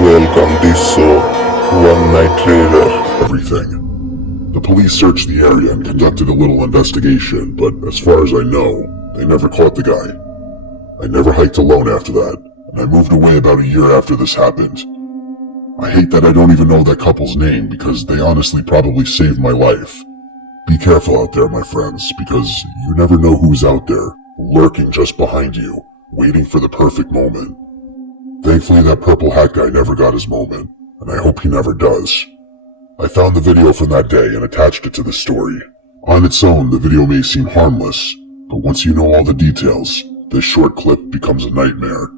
Welcome to One Night Trailer. Everything. The police searched the area and conducted a little investigation, but as far as I know, they never caught the guy. I never hiked alone after that, and I moved away about a year after this happened. I hate that I don't even know that couple's name because they honestly probably saved my life. Be careful out there, my friends, because you never know who's out there, lurking just behind you, waiting for the perfect moment. Thankfully, that purple hat guy never got his moment, and I hope he never does. I found the video from that day and attached it to the story. On its own, the video may seem harmless, but once you know all the details, this short clip becomes a nightmare.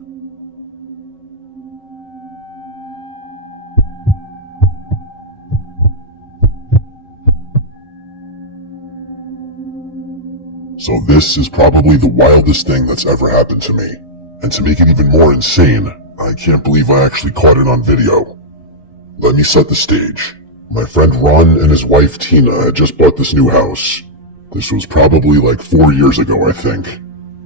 So this is probably the wildest thing that's ever happened to me. And to make it even more insane, I can't believe I actually caught it on video. Let me set the stage. My friend Ron and his wife Tina had just bought this new house. This was probably like 4 years ago, I think.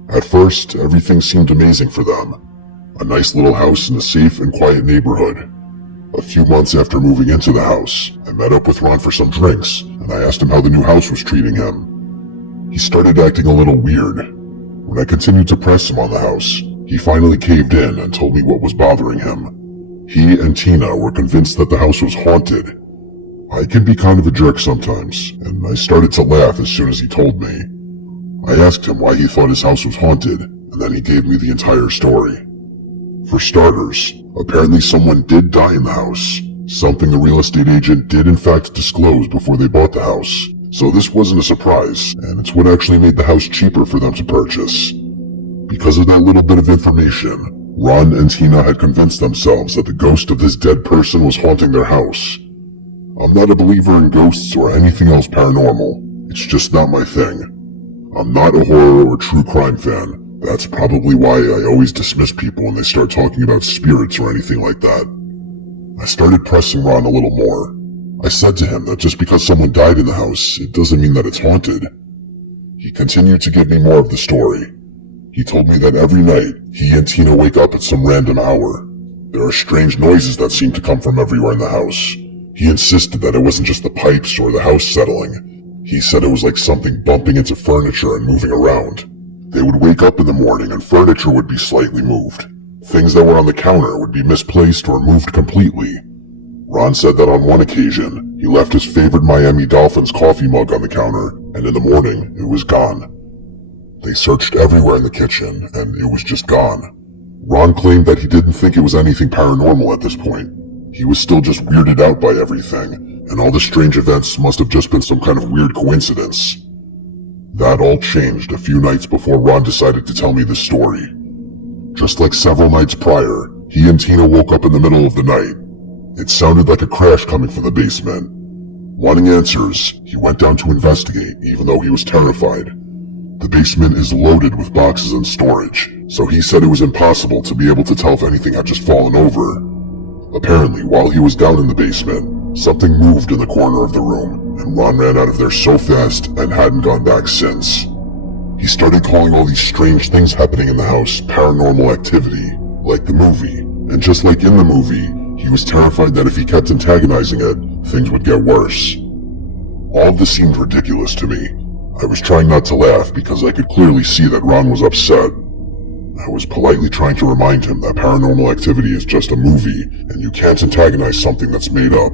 At first, everything seemed amazing for them. A nice little house in a safe and quiet neighborhood. A few months after moving into the house, I met up with Ron for some drinks, and I asked him how the new house was treating him. He started acting a little weird. When I continued to press him on the house, he finally caved in and told me what was bothering him. He and Tina were convinced that the house was haunted. I can be kind of a jerk sometimes, and I started to laugh as soon as he told me. I asked him why he thought his house was haunted, and then he gave me the entire story. For starters, apparently someone did die in the house, something the real estate agent did in fact disclose before they bought the house. So this wasn't a surprise, and it's what actually made the house cheaper for them to purchase. Because of that little bit of information, Ron and Tina had convinced themselves that the ghost of this dead person was haunting their house. I'm not a believer in ghosts or anything else paranormal. It's just not my thing. I'm not a horror or true crime fan. That's probably why I always dismiss people when they start talking about spirits or anything like that. I started pressing Ron a little more. I said to him that just because someone died in the house, it doesn't mean that it's haunted. He continued to give me more of the story. He told me that every night, he and Tina wake up at some random hour. There are strange noises that seem to come from everywhere in the house. He insisted that it wasn't just the pipes or the house settling. He said it was like something bumping into furniture and moving around. They would wake up in the morning and furniture would be slightly moved. Things that were on the counter would be misplaced or moved completely. Ron said that on one occasion, he left his favorite Miami Dolphins coffee mug on the counter, and in the morning, it was gone. They searched everywhere in the kitchen, and it was just gone. Ron claimed that he didn't think it was anything paranormal at this point. He was still just weirded out by everything, and all the strange events must have just been some kind of weird coincidence. That all changed a few nights before Ron decided to tell me this story. Just like several nights prior, he and Tina woke up in the middle of the night. It sounded like a crash coming from the basement. Wanting answers, he went down to investigate, even though he was terrified. The basement is loaded with boxes and storage, so he said it was impossible to be able to tell if anything had just fallen over. Apparently, while he was down in the basement, something moved in the corner of the room, and Ron ran out of there so fast and hadn't gone back since. He started calling all these strange things happening in the house paranormal activity, like the movie, and just like in the movie, he was terrified that if he kept antagonizing it, things would get worse. All of this seemed ridiculous to me. I was trying not to laugh because I could clearly see that Ron was upset. I was politely trying to remind him that paranormal activity is just a movie, and you can't antagonize something that's made up.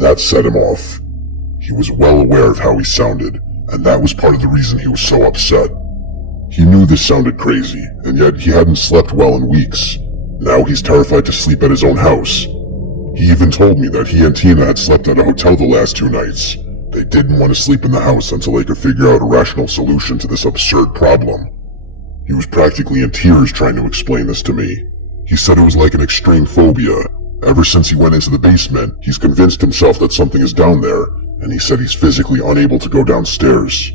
That set him off. He was well aware of how he sounded, and that was part of the reason he was so upset. He knew this sounded crazy, and yet he hadn't slept well in weeks. Now he's terrified to sleep at his own house. He even told me that he and Tina had slept at a hotel the last 2 nights. They didn't want to sleep in the house until they could figure out a rational solution to this absurd problem. He was practically in tears trying to explain this to me. He said it was like an extreme phobia. Ever since he went into the basement, he's convinced himself that something is down there, and he said he's physically unable to go downstairs.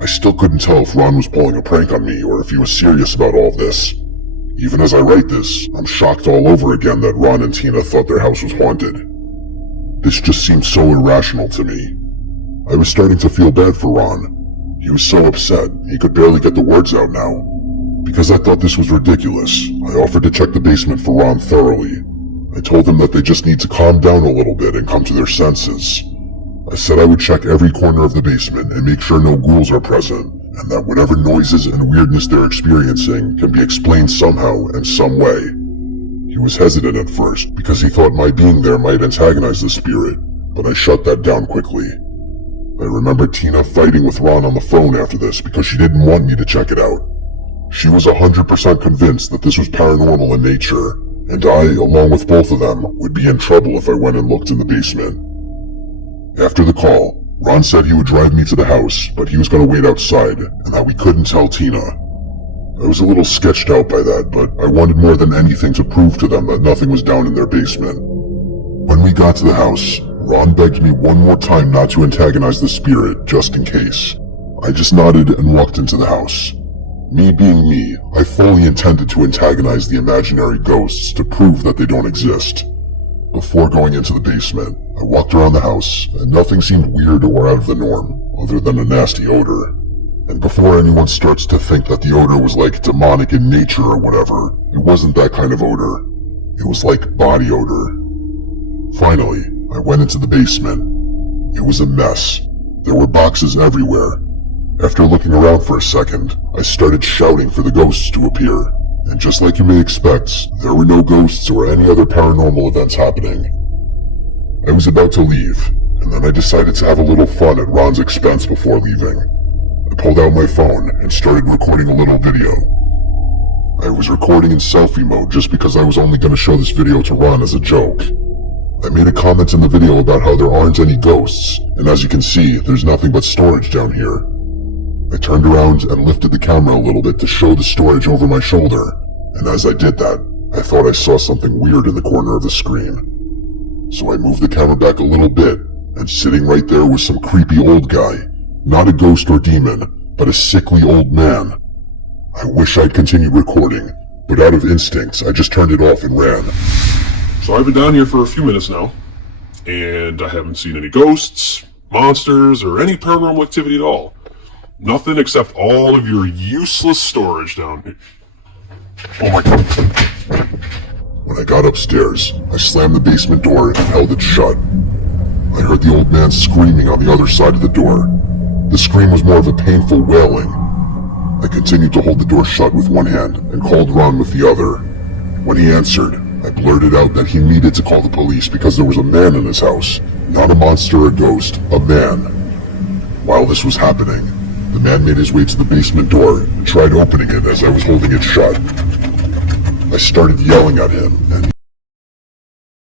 I still couldn't tell if Ron was pulling a prank on me or if he was serious about all of this. Even as I write this, I'm shocked all over again that Ron and Tina thought their house was haunted. This just seemed so irrational to me. I was starting to feel bad for Ron. He was so upset, he could barely get the words out now. Because I thought this was ridiculous, I offered to check the basement for Ron thoroughly. I told them that they just need to calm down a little bit and come to their senses. I said I would check every corner of the basement and make sure no ghouls are present, and that whatever noises and weirdness they're experiencing can be explained somehow and some way. He was hesitant at first because he thought my being there might antagonize the spirit, but I shut that down quickly. I remember Tina fighting with Ron on the phone after this because she didn't want me to check it out. She was 100% convinced that this was paranormal in nature, and I, along with both of them, would be in trouble if I went and looked in the basement. After the call, Ron said he would drive me to the house, but he was going to wait outside, and that we couldn't tell Tina. I was a little sketched out by that, but I wanted more than anything to prove to them that nothing was down in their basement. When we got to the house, Ron begged me one more time not to antagonize the spirit, just in case. I just nodded and walked into the house. Me being me, I fully intended to antagonize the imaginary ghosts to prove that they don't exist. Before going into the basement, I walked around the house, and nothing seemed weird or out of the norm, other than a nasty odor. And before anyone starts to think that the odor was like demonic in nature or whatever, it wasn't that kind of odor. It was like body odor. Finally, I went into the basement. It was a mess. There were boxes everywhere. After looking around for a second, I started shouting for the ghosts to appear. And just like you may expect, there were no ghosts or any other paranormal events happening. I was about to leave, and then I decided to have a little fun at Ron's expense before leaving. I pulled out my phone and started recording a little video. I was recording in selfie mode just because I was only going to show this video to Ron as a joke. I made a comment in the video about how there aren't any ghosts, and as you can see, there's nothing but storage down here. I turned around and lifted the camera a little bit to show the storage over my shoulder, and as I did that, I thought I saw something weird in the corner of the screen. So I moved the camera back a little bit, and sitting right there was some creepy old guy. Not a ghost or demon, but a sickly old man. I wish I'd continued recording, but out of instinct, I just turned it off and ran. So I've been down here for a few minutes now, and I haven't seen any ghosts, monsters, or any paranormal activity at all. Nothing except all of your useless storage down here. Oh my god. When I got upstairs, I slammed the basement door and held it shut. I heard the old man screaming on the other side of the door. The scream was more of a painful wailing. I continued to hold the door shut with one hand and called Ron with the other. When he answered, I blurted out that he needed to call the police because there was a man in his house. Not a monster or a ghost, a man. While this was happening, the man made his way to the basement door and tried opening it as I was holding it shut. I started yelling at him, and